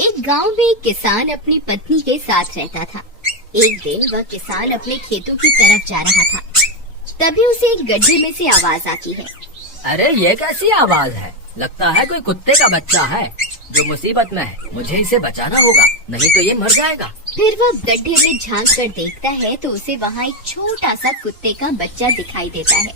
एक गांव में एक किसान अपनी पत्नी के साथ रहता था। एक दिन वह किसान अपने खेतों की तरफ जा रहा था। तभी उसे एक गड्ढे में से आवाज आती है। अरे ये कैसी आवाज है? लगता है कोई कुत्ते का बच्चा है जो मुसीबत में है। मुझे इसे बचाना होगा, नहीं तो ये मर जाएगा। फिर वह गड्ढे में झांक कर देखता है तो उसे वहाँ एक छोटा सा कुत्ते का बच्चा दिखाई देता है।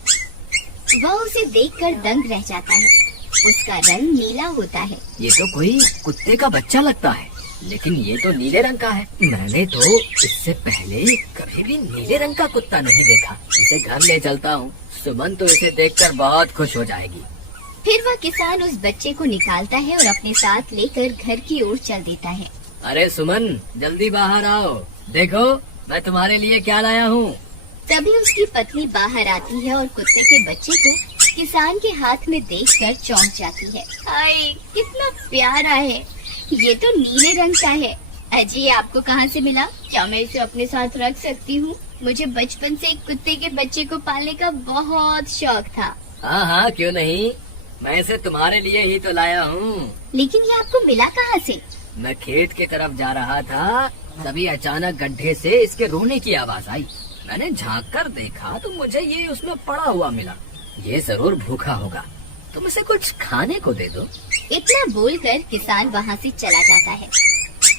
वह उसे देखकर दंग रह जाता है। उसका रंग नीला होता है। ये तो कोई कुत्ते का बच्चा लगता है, लेकिन ये तो नीले रंग का है। मैंने तो इससे पहले कभी भी नीले रंग का कुत्ता नहीं देखा। इसे घर ले चलता हूँ। सुमन तो इसे देखकर बहुत खुश हो जाएगी। फिर वह किसान उस बच्चे को निकालता है और अपने साथ लेकर घर की ओर चल देता है। अरे सुमन, जल्दी बाहर आओ, देखो मैं तुम्हारे लिए क्या लाया हूँ। तभी उसकी पत्नी बाहर आती है और कुत्ते के बच्चे को किसान के हाथ में देखकर चौंक जाती है। हाय, कितना प्यारा है। ये तो नीले रंग का है। अजी, ये आपको कहाँ से मिला? क्या मैं इसे अपने साथ रख सकती हूँ? मुझे बचपन से एक कुत्ते के बच्चे को पालने का बहुत शौक था। हाँ हाँ, क्यों नहीं, मैं इसे तुम्हारे लिए ही तो लाया हूँ। लेकिन ये आपको मिला कहाँ से? मैं खेत की तरफ जा रहा था, तभी अचानक गड्ढे से इसके रोने की आवाज आई। मैंने झांक कर देखा तो मुझे ये उसमें पड़ा हुआ मिला। ये जरूर भूखा होगा, तुम इसे कुछ खाने को दे दो। इतना बोलकर किसान वहाँ से चला जाता है।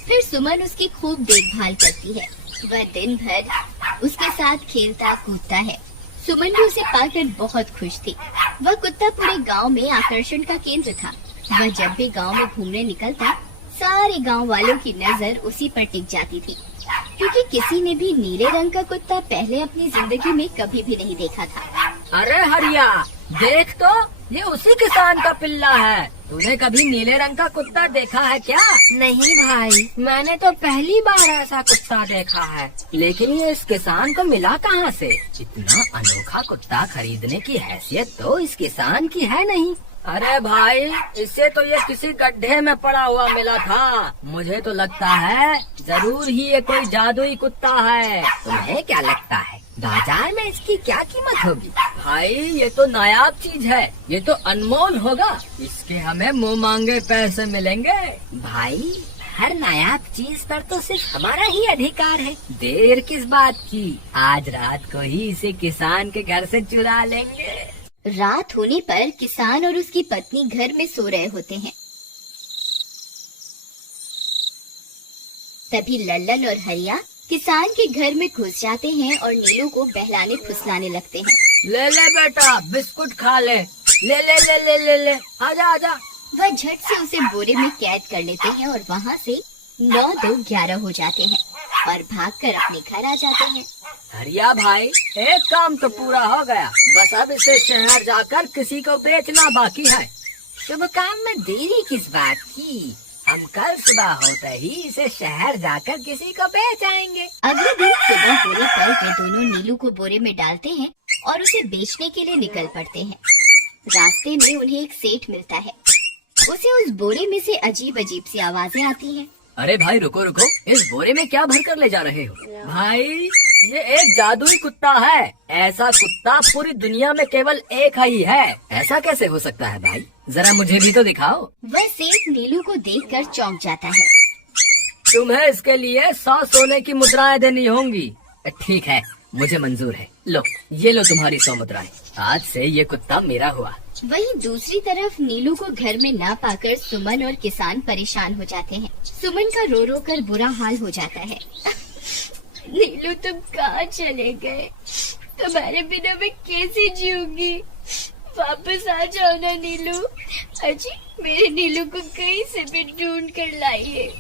फिर सुमन उसकी खूब देखभाल करती है। वह दिन भर उसके साथ खेलता कूदता है। सुमन भी उसे पाकर बहुत खुश थी। वह कुत्ता पूरे गांव में आकर्षण का केंद्र था। वह जब भी गांव में घूमने निकलता, सारे गांव वालों की नजर उसी पर टिक जाती थी, क्योंकि किसी ने भी नीले रंग का कुत्ता पहले अपनी जिंदगी में कभी भी नहीं देखा था। अरे हरिया, देख तो, ये उसी किसान का पिल्ला है। तूने कभी नीले रंग का कुत्ता देखा है क्या? नहीं भाई, मैंने तो पहली बार ऐसा कुत्ता देखा है। लेकिन ये इस किसान को मिला कहाँ से? इतना अनोखा कुत्ता खरीदने की हैसियत तो इस किसान की है नहीं। अरे भाई, इससे तो ये किसी गड्ढे में पड़ा हुआ मिला था। मुझे तो लगता है जरूर ही ये कोई जादुई कुत्ता है। तुम्हें क्या लगता है बाजार में इसकी क्या कीमत होगी? भाई, ये तो नायाब चीज है, ये तो अनमोल होगा। इसके हमें मुंह मांगे पैसे मिलेंगे। भाई, हर नायाब चीज पर तो सिर्फ हमारा ही अधिकार है। देर किस बात की, आज रात को ही इसे किसान के घर से चुरा लेंगे। रात होने पर किसान और उसकी पत्नी घर में सो रहे होते हैं। तभी लल्लन और हरिया किसान के घर में घुस जाते हैं और नीलू को बहलाने फुसलाने लगते हैं। ले ले बेटा, बिस्कुट खा ले। ले ले ले ले ले ले, आजा आजा। वह झट से उसे बोरे में कैद कर लेते हैं और वहाँ से 9 2 11 हो जाते हैं और भागकर अपने घर आ जाते हैं। हरिया भाई, एक काम तो पूरा हो गया, बस अब इसे शहर जाकर किसी को बेचना बाकी है। शुभ काम में देरी किस बात की? हम कल सुबह होते ही इसे शहर जाकर किसी को बेच आएंगे। अगले दिन सुबह होने पर वे दोनों नीलू को बोरे में डालते हैं और उसे बेचने के लिए निकल पड़ते हैं। रास्ते में उन्हें एक सेठ मिलता है। उसे उस बोरे में से अजीब अजीब सी आवाजें आती हैं। अरे भाई, रुको रुको, इस बोरे में क्या भर कर ले जा रहे हो? भाई, ये एक जादुई कुत्ता है। ऐसा कुत्ता पूरी दुनिया में केवल एक ही है। ऐसा कैसे हो सकता है भाई? जरा मुझे भी तो दिखाओ। वह सेठ नीलू को देखकर चौंक जाता है। तुम्हें इसके लिए 100 सोने की मुद्राएं देनी होंगी। ठीक है, मुझे मंजूर है। लो, ये लो तुम्हारी 100 मुद्राएं। आज से ये कुत्ता मेरा हुआ। वहीं दूसरी तरफ नीलू को घर में ना पाकर सुमन और किसान परेशान हो जाते हैं। सुमन का रो रो कर बुरा हाल हो जाता है। नीलू, तुम कहाँ चले गए? तुम्हारे बिना मैं कैसे जीऊंगी? वापस आ जाओ ना नीलू। अजी, मेरे नीलू को कहीं से भी ढूंढ कर लाइए।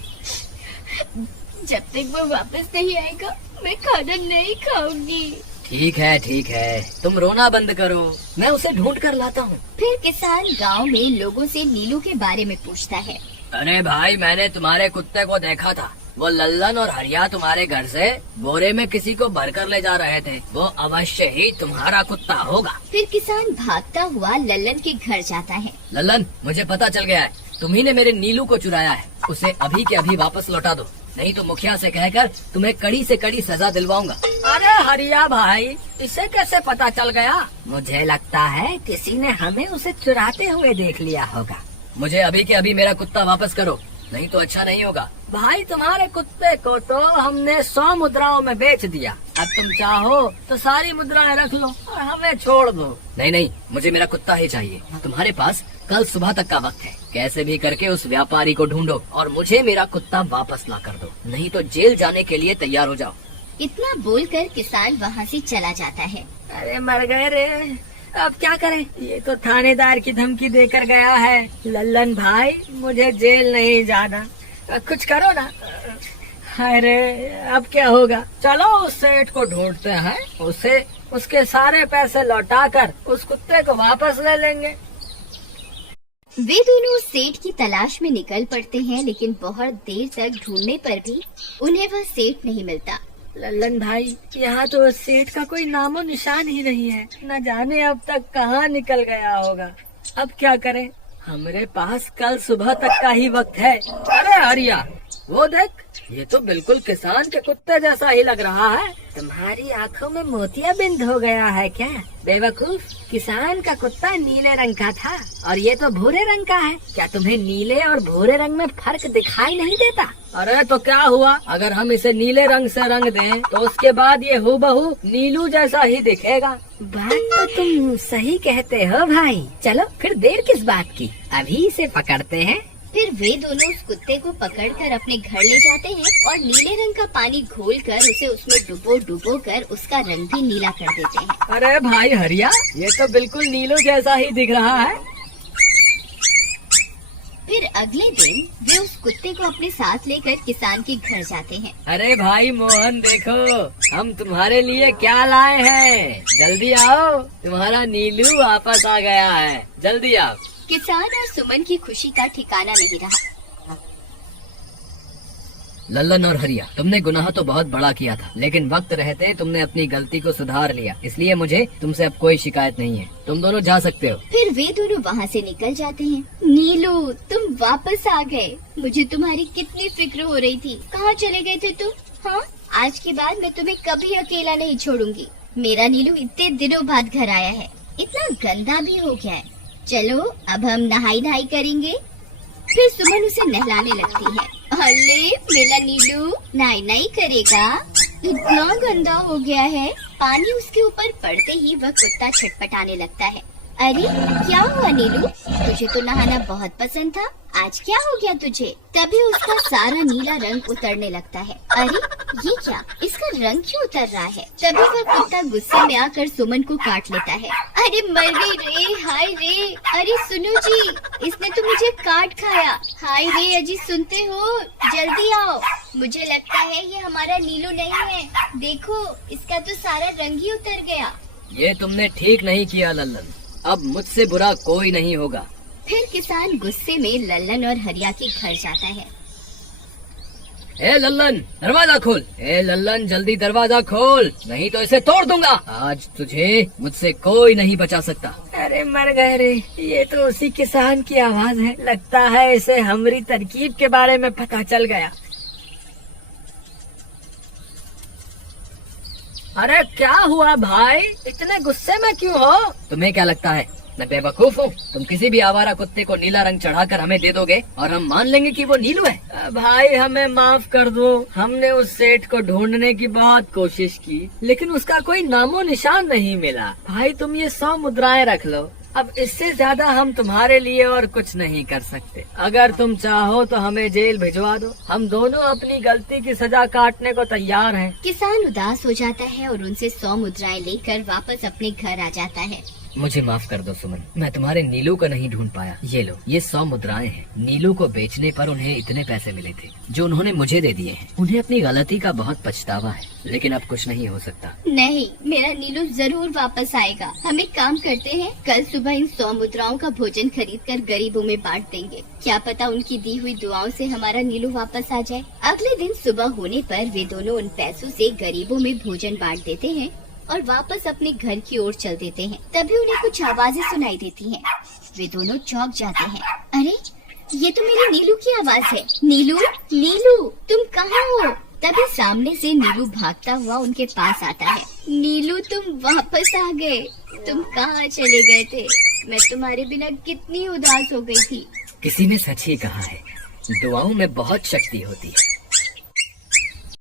जब तक वो वापस नहीं आएगा मैं खाना नहीं खाऊंगी। ठीक है, तुम रोना बंद करो, मैं उसे ढूंढ कर लाता हूँ। फिर किसान गांव में लोगों से नीलू के बारे में पूछता है। अरे भाई, मैंने तुम्हारे कुत्ते को देखा था। वो लल्लन और हरिया तुम्हारे घर से बोरे में किसी को भरकर ले जा रहे थे। वो अवश्य ही तुम्हारा कुत्ता होगा। फिर किसान भागता हुआ लल्लन के घर जाता है। लल्लन, मुझे पता चल गया है, तुम्ही ने मेरे नीलू को चुराया है। उसे अभी के अभी वापस लौटा दो, नहीं तो मुखिया से कहकर तुम्हें कड़ी से कड़ी सजा दिलवाऊंगा। अरे हरिया भाई, इसे कैसे पता चल गया? मुझे लगता है किसी ने हमें उसे चुराते हुए देख लिया होगा। मुझे अभी के अभी मेरा कुत्ता वापस करो, नहीं तो अच्छा नहीं होगा। भाई तुम्हारे कुत्ते को तो हमने 100 मुद्राओं में बेच दिया, अब तुम चाहो तो सारी मुद्राएं रख लो और हमें छोड़ दो। नहीं नहीं, मुझे मेरा कुत्ता ही चाहिए। तुम्हारे पास कल सुबह तक का वक्त है, कैसे भी करके उस व्यापारी को ढूंढो और मुझे मेरा कुत्ता वापस ला कर दो, नहीं तो जेल जाने के लिए तैयार हो जाओ। इतना बोलकर किसान वहाँ से चला जाता है। अरे मर गए रे, अब क्या करें, ये तो थानेदार की धमकी देकर गया है। लल्लन भाई मुझे जेल नहीं जाना, कुछ करो ना। अरे अब क्या होगा, चलो उस सेठ को ढूंढते हैं, उसे उसके सारे पैसे लौटाकर उस कुत्ते को वापस ले लेंगे। वे दोनों उस सेठ की तलाश में निकल पड़ते हैं, लेकिन बहुत देर तक ढूंढने पर भी उन्हें वह सेठ नहीं मिलता। लल्लन भाई, यहाँ तो उस सेठ का कोई नामो निशान ही नहीं है, न जाने अब तक कहाँ निकल गया होगा। अब क्या करें, हमारे पास कल सुबह तक का ही वक्त है। अरे हरिया, वो देख, ये तो बिल्कुल किसान के कुत्ते जैसा ही लग रहा है। तुम्हारी आंखों में मोतियाबिंद हो गया है क्या बेवकूफ? किसान का कुत्ता नीले रंग का था और ये तो भूरे रंग का है। क्या तुम्हें नीले और भूरे रंग में फर्क दिखाई नहीं देता? अरे तो क्या हुआ, अगर हम इसे नीले रंग से रंग दें तो उसके बाद ये हूबहू नीलू जैसा ही दिखेगा। बात तो तुम सही कहते हो भाई, चलो फिर देर किस बात की, अभी इसे पकड़ते हैं। फिर वे दोनों उस कुत्ते को पकड़कर अपने घर ले जाते हैं और नीले रंग का पानी घोलकर उसे उसमें डुबो कर उसका रंग भी नीला कर देते हैं। अरे भाई हरिया, ये तो बिल्कुल नीलू जैसा ही दिख रहा है। फिर अगले दिन वे उस कुत्ते को अपने साथ लेकर किसान के घर जाते हैं। अरे भाई मोहन, देखो हम तुम्हारे लिए क्या लाए हैं, जल्दी आओ, तुम्हारा नीलू वापस आ गया है, जल्दी आओ। किसान और सुमन की खुशी का ठिकाना नहीं रहा। लल्लन और हरिया, तुमने गुनाह तो बहुत बड़ा किया था, लेकिन वक्त रहते तुमने अपनी गलती को सुधार लिया, इसलिए मुझे तुमसे अब कोई शिकायत नहीं है, तुम दोनों जा सकते हो। फिर वे दोनों वहाँ से निकल जाते हैं। नीलू, तुम वापस आ गए, मुझे तुम्हारी कितनी फिक्र हो रही थी, कहाँ चले गए थे तुम? हाँ, आज के बाद मैं तुम्हें कभी अकेला नहीं छोड़ूंगी। मेरा नीलू इतने दिनों बाद घर आया है, इतना गंदा भी हो गया है। चलो अब हम नहाई धहाई करेंगे। फिर सुमन उसे नहलाने लगती है। अरे मेरा नीलू नहाई करेगा, इतना गंदा हो गया है। पानी उसके ऊपर पड़ते ही वह कुत्ता छटपटाने लगता है। अरे क्या हुआ नीलू, तुझे तो नहाना बहुत पसंद था, आज क्या हो गया तुझे? तभी उसका सारा नीला रंग उतरने लगता है। अरे ये क्या, इसका रंग क्यों उतर रहा है? तभी वह कुत्ता गुस्से में आकर सुमन को काट लेता है। अरे मर गई रे, हाय रे। अरे सुनो जी, इसने तो मुझे काट खाया। हाय रे अजी, सुनते हो? जल्दी आओ, मुझे लगता है ये हमारा नीलू नहीं है। देखो, इसका तो सारा रंग ही उतर गया। ये तुमने ठीक नहीं किया लल्लन, अब मुझसे बुरा कोई नहीं होगा। फिर किसान गुस्से में लल्लन और हरिया के घर जाता है। ए लल्लन, दरवाजा खोल। ए लल्लन, जल्दी दरवाजा खोल, नहीं तो इसे तोड़ दूंगा। आज तुझे मुझसे कोई नहीं बचा सकता। अरे मर गए रे, ये तो उसी किसान की आवाज है, लगता है इसे हमारी तरकीब के बारे में पता चल गया। अरे क्या हुआ भाई, इतने गुस्से में क्यों हो? तुम्हें क्या लगता है मैं बेवकूफ हूँ? तुम किसी भी आवारा कुत्ते को नीला रंग चढ़ाकर हमें दे दोगे और हम मान लेंगे कि वो नीलू है? भाई हमें माफ कर दो, हमने उस सेठ को ढूंढने की बहुत कोशिश की, लेकिन उसका कोई नामो निशान नहीं मिला। भाई तुम ये 100 मुद्राएं रख लो, अब इससे ज्यादा हम तुम्हारे लिए और कुछ नहीं कर सकते। अगर तुम चाहो तो हमें जेल भिजवा दो, हम दोनों अपनी गलती की सजा काटने को तैयार हैं। किसान उदास हो जाता है और उनसे 100 मुद्राएं लेकर वापस अपने घर आ जाता है। मुझे माफ कर दो सुमन, मैं तुम्हारे नीलू को नहीं ढूंढ पाया। ये लो, ये 100 मुद्राएं हैं। नीलू को बेचने पर उन्हें इतने पैसे मिले थे जो उन्होंने मुझे दे दिए हैं। उन्हें अपनी गलती का बहुत पछतावा है, लेकिन अब कुछ नहीं हो सकता। नहीं, मेरा नीलू जरूर वापस आएगा। हम एक काम करते हैं, कल सुबह इन 100 मुद्राओं का भोजन खरीदकर गरीबों में बांट देंगे। क्या पता उनकी दी हुई दुआओं से हमारा नीलू वापस आ जाए। अगले दिन सुबह होने पर वे दोनों उन पैसों से गरीबों में भोजन बांट देते हैं और वापस अपने घर की ओर चल देते हैं। तभी उन्हें कुछ आवाजें सुनाई देती हैं। वे दोनों चौंक जाते हैं। अरे ये तो मेरे नीलू की आवाज है। नीलू, नीलू तुम कहाँ हो? तभी सामने से नीलू भागता हुआ उनके पास आता है। नीलू तुम वापस आ गए, तुम कहाँ चले गए थे? मैं तुम्हारे बिना कितनी उदास हो गई थी। किसी ने सच ही कहा है, दुआओं में बहुत शक्ति होती है।